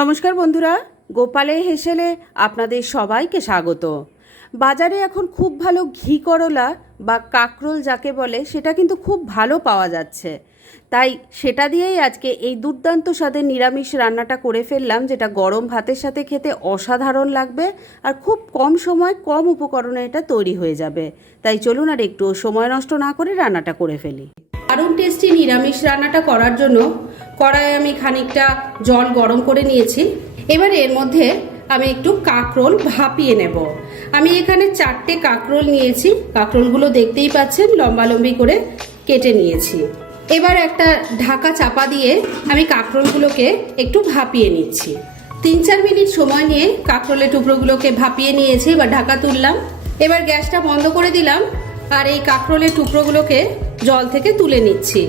নমস্কার বন্ধুরা, গোপালে হেসেলে আপনাদের সবাইকে স্বাগত। বাজারে এখন খুব ভালো ঘি করলা বা কাকরোল যাকে বলে, সেটা কিন্তু খুব ভালো পাওয়া যাচ্ছে। তাই সেটা দিয়েই আজকে এই দুর্দান্ত স্বাদের নিরামিষ রান্নাটা করে ফেললাম, যেটা গরম ভাতের সাথে খেতে অসাধারণ লাগবে আর খুব কম সময় কম উপকরণে এটা তৈরি হয়ে যাবে। তাই চলুন আর একটু সময় নষ্ট না করে রান্নাটা করে ফেলি। দারুণ টেস্টি নিরামিষ রান্নাটা করার জন্য কড়াইয়ে আমি খানিকটা জল গরম করে নিয়েছি। এবার এর মধ্যে আমি একটু কাঁকরোল ভাপিয়ে নেব। আমি এখানে চারটে কাঁকরোল নিয়েছি। কাঁকরোলগুলো দেখতেই পাচ্ছেন, লম্বালম্বি করে কেটে নিয়েছি। এবার একটা ঢাকা চাপা দিয়ে আমি কাঁকরোলগুলোকে একটু ভাপিয়ে নিচ্ছি। তিন চার মিনিট সময় নিয়ে কাঁকরোলের টুকরোগুলোকে ভাপিয়ে নিয়েছি, এবার ঢাকা তুললাম। এবার গ্যাসটা বন্ধ করে দিলাম আর এই কাঁকরোলের টুকরোগুলোকে জল থেকে তুলে নিচ্ছি।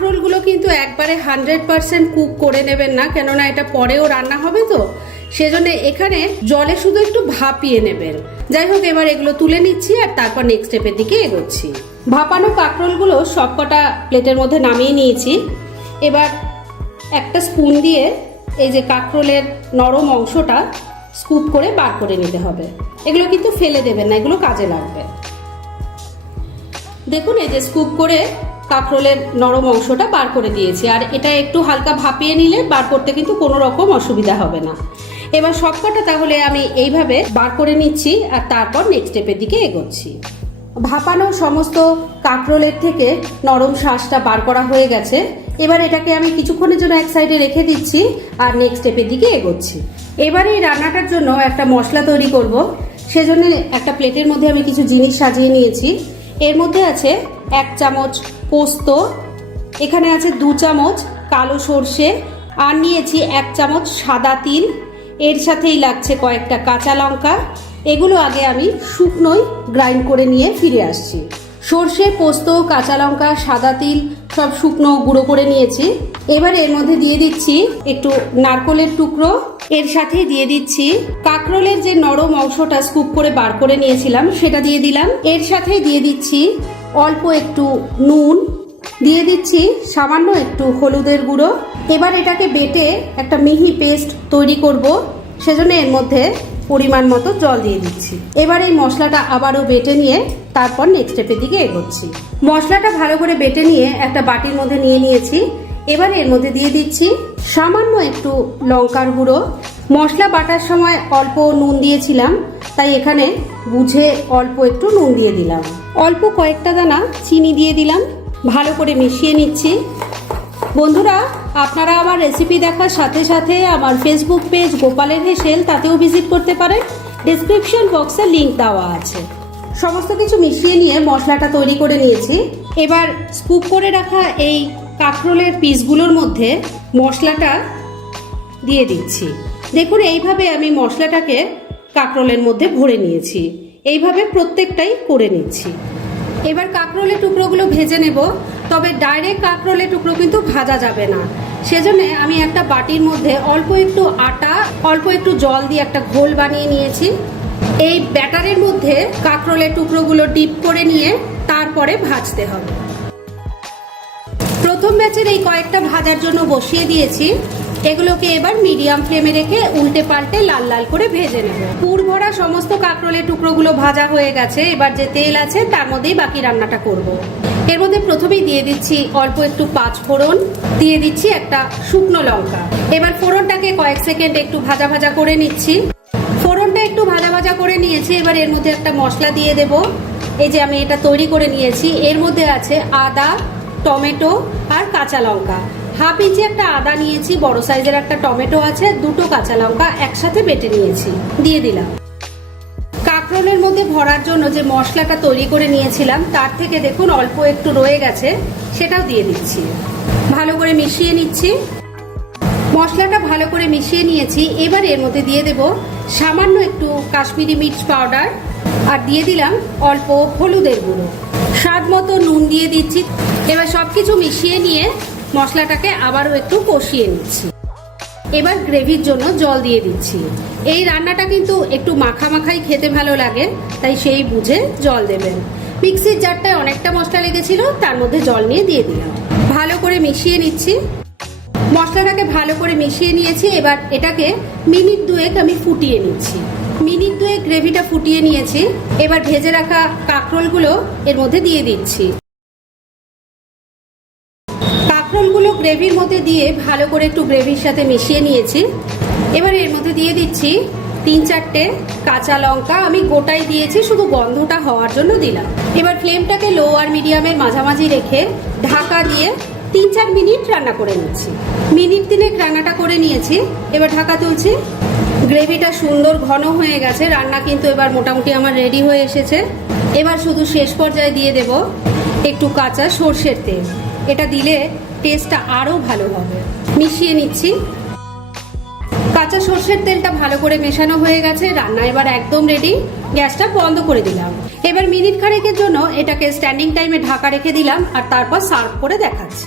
কাকরোলগুলো কিন্তু একবারে হান্ড্রেড পার্সেন্ট কুক করে নেবেন না, কেননা এটা পরেও রান্না হবে তো। সেজন্য এখানে জলে শুধু একটু ভাপিয়ে নেবেন। যাই হোক, এবার এগুলো তুলে নিচ্ছি আর তারপর নেক্সট স্টেপের দিকে এগোচ্ছি। ভাপানো কাকরোলগুলো সবকটা প্লেটের মধ্যে নামিয়ে নিয়েছি। এবার একটা স্পুন দিয়ে এই যে কাকরোলের নরম অংশটা স্কুপ করে বার করে নিতে হবে। এগুলো কিন্তু ফেলে দেবেন না, এগুলো কাজে লাগবে। দেখুন, এই যে স্কুপ করে কাঁকরোলের নরম অংশটা বার করে দিয়েছি। আর এটা একটু হালকা ভাপিয়ে নিলে বার করতে কিন্তু কোনো রকম অসুবিধা হবে না। এবার সবকটা তাহলে আমি এইভাবে বার করে নিচ্ছি আর তারপর নেক্সট স্টেপের দিকে এগোচ্ছি। ভাপানো সমস্ত কাঁকরোলের থেকে নরম শ্বাসটা বার করা হয়ে গেছে। এবার এটাকে আমি কিছুক্ষণের জন্য এক সাইডে রেখে দিচ্ছি আর নেক্সট স্টেপের দিকে এগোচ্ছি। এবার এই রান্নাটার জন্য একটা মশলা তৈরি করব। সেজন্য একটা প্লেটের মধ্যে আমি কিছু জিনিস সাজিয়ে নিয়েছি। এর মধ্যে আছে এক চামচ পোস্ত, এখানে আছে দু চামচ কালো সর্ষে, আর নিয়েছি এক চামচ সাদা তিল। এর সাথেই লাগছে কয়েকটা কাঁচা লঙ্কা। এগুলো আগে আমি শুকনোই গ্রাইন্ড করে নিয়ে ফিরে আসছি। সর্ষে, পোস্ত, কাঁচা লঙ্কা, সাদা তিল সব শুকনো গুঁড়ো করে নিয়েছি। এবার এর মধ্যে দিয়ে দিচ্ছি একটু নারকলের টুকরো। এর সাথে দিয়ে দিচ্ছি কাঁকরোলের যে নরম অংশটা স্কুপ করে বার করে নিয়েছিলাম, সেটা দিয়ে দিলাম। এর সাথে দিয়ে দিচ্ছি অল্প একটু নুন, দিয়ে দিচ্ছি সামান্য একটু হলুদের গুঁড়ো। এবার এটাকে বেটে একটা মিহি পেস্ট তৈরি করব। সেজন্য এর মধ্যে পরিমাণ মতো জল দিয়ে দিচ্ছি। এবার এই মশলাটা আবারও বেটে নিয়ে তারপর নেক্সট স্টেপের দিকে এগোচ্ছি। মশলাটা ভালো করে বেটে নিয়ে একটা বাটির মধ্যে নিয়ে নিয়েছি। এবার এর মধ্যে দিয়ে দিচ্ছি সামান্য একটু লঙ্কার গুঁড়ো। মশলা বাটার সময় অল্প নুন দিয়েছিলাম, তাই এখানে বুঝে অল্প একটু নুন দিয়ে দিলাম। অল্প কয়েকটা দানা চিনি দিয়ে দিলাম, ভালো করে মিশিয়ে নিচ্ছি। বন্ধুরা, আপনারা আমার রেসিপি দেখার সাথে সাথে আমার ফেসবুক পেজ গোপালের হেসেল তাতেও ভিজিট করতে পারেন। ডিসক্রিপশন বক্সে লিংক দেওয়া আছে। সমস্ত কিছু মিশিয়ে নিয়ে মশলাটা তৈরি করে নিয়েছি। এবার স্কুপ করে রাখা এই কাঁকরোলের পিসগুলোর মধ্যে মশলাটা দিয়ে দিচ্ছি। দেখুন, এইভাবে আমি মশলাটাকে কাঁকরোলের মধ্যে ভরে নিয়েছি। এইভাবে প্রত্যেকটাই করে নিচ্ছি। এবার কাঁকরোলের টুকরোগুলো ভেজে নেব, তবে ডাইরেক্ট কাঁকরোলের টুকরো কিন্তু ভাজা যাবে না। সেজন্য আমি একটা বাটির মধ্যে অল্প একটু আটা, অল্প একটু জল দিয়ে একটা ঘোল বানিয়ে নিয়েছি। এই ব্যাটারের মধ্যে কাঁকরোলের টুকরোগুলো ডিপ করে নিয়ে তারপরে ভাজতে হবে। প্রথম ব্যাচের এই কয়েকটা ভাজার জন্য বসিয়ে দিয়েছি। এগুলোকে এবার মিডিয়াম ফ্লেমে রেখে উল্টে পাল্টে লাল লাল করে ভেজে নেব। পুর ভরা সমস্ত কাঁকরোলের টুকরোগুলো ভাজা হয়ে গেছে। এবার যে তেল আছে, তার মধ্যেই বাকি রান্নাটা করব। এর মধ্যে প্রথমেই দিয়ে দিচ্ছি অল্প একটু পাঁচ ফোড়ন, দিয়ে দিচ্ছি একটা শুকনো লঙ্কা। এবার ফোড়নটাকে কয়েক সেকেন্ড একটু ভাজা ভাজা করে নিচ্ছি। ফোড়নটা একটু ভাজা ভাজা করে নিয়েছি। এবার এর মধ্যে একটা মশলা দিয়ে দেব। এই যে আমি এটা তৈরি করে নিয়েছি। এর মধ্যে আছে আদা, টমেটো আর কাঁচা লঙ্কা। হাফ ইঞ্চি একটা আদা নিয়েছি, বড় সাইজের একটা টমেটো আছে, দুটো কাঁচা লঙ্কা একসাথে বেটে নিয়েছি, দিয়ে দিলাম। কাঁকরোলের মধ্যে ভরার জন্য যে মশলাটা তৈরি করে নিয়েছিলাম, তার থেকে দেখুন অল্প একটু রয়ে গেছে, সেটাও দিয়ে দিচ্ছি। ভালো করে মিশিয়ে নিচ্ছি। মশলাটা ভালো করে মিশিয়ে নিয়েছি, এবার এর মধ্যে দিয়ে দেব সামান্য একটু কাশ্মীরি মির্চ পাউডার, আর দিয়ে দিলাম অল্প হলুদের গুঁড়ো। স্বাদ মতো নুন দিয়ে দিচ্ছি। এবার সব কিছু মিশিয়ে নিয়ে মশলাটাকে আবারও একটু কষিয়ে নিচ্ছি। এবার গ্রেভির জন্য জল দিয়ে দিচ্ছি। এই রান্নাটা কিন্তু একটু মাখা মাখাই খেতে ভালো লাগে, তাই সেই বুঝে জল দেবেন। মিক্সির জারটায় অনেকটা মশলা লেগেছিল, তার মধ্যে জল নিয়ে দিয়ে দিলাম। ভালো করে মিশিয়ে নিচ্ছি। মশলাটাকে ভালো করে মিশিয়ে নিয়েছি, এবার এটাকে মিনিট দুয়েক আমি ফুটিয়ে নিচ্ছি। মিনিট দুয়েক গ্রেভিটা ফুটিয়ে নিয়েছি, এবার ভেজে রাখা কাঁকরোলগুলো এর মধ্যে দিয়ে দিচ্ছি। কাঁকরোলগুলো গ্রেভির মধ্যে দিয়ে ভালো করে একটু গ্রেভির সাথে মিশিয়ে নিয়েছি। এবার এর মধ্যে দিয়ে দিচ্ছি তিন চারটে কাঁচা লঙ্কা। আমি গোটাই দিয়েছি, শুধু গন্ধটা হওয়ার জন্য দিলাম। এবার ফ্লেমটাকে লো আর মিডিয়ামের মাঝামাঝি রেখে ঢাকা দিয়ে তিন চার মিনিট রান্না করে নিচ্ছি। মিনিট তিনেক রান্নাটা করে নিয়েছি। এবার ঢাকা তুলছি। গ্রেভিটা সুন্দর ঘন হয়ে গেছে। রান্না কিন্তু এবার মোটামুটি আমার রেডি হয়ে এসেছে। এবার শুধু শেষ পর্যায়ে দিয়ে দেব একটু কাঁচা সর্ষের তেল। এটা দিলে টেস্টটা আরও ভালো হবে। মিশিয়ে নিচ্ছি। কাঁচা সর্ষের তেলটা ভালো করে মেশানো হয়ে গেছে। রান্না এবার একদম রেডি গ্যাসটা বন্ধ করে দিলাম। এবার মিনিট খারেকের জন্য এটাকে স্ট্যান্ডিং টাইমে ঢাকা রেখে দিলাম আর তারপর সার্ভ করে দেখাচ্ছি।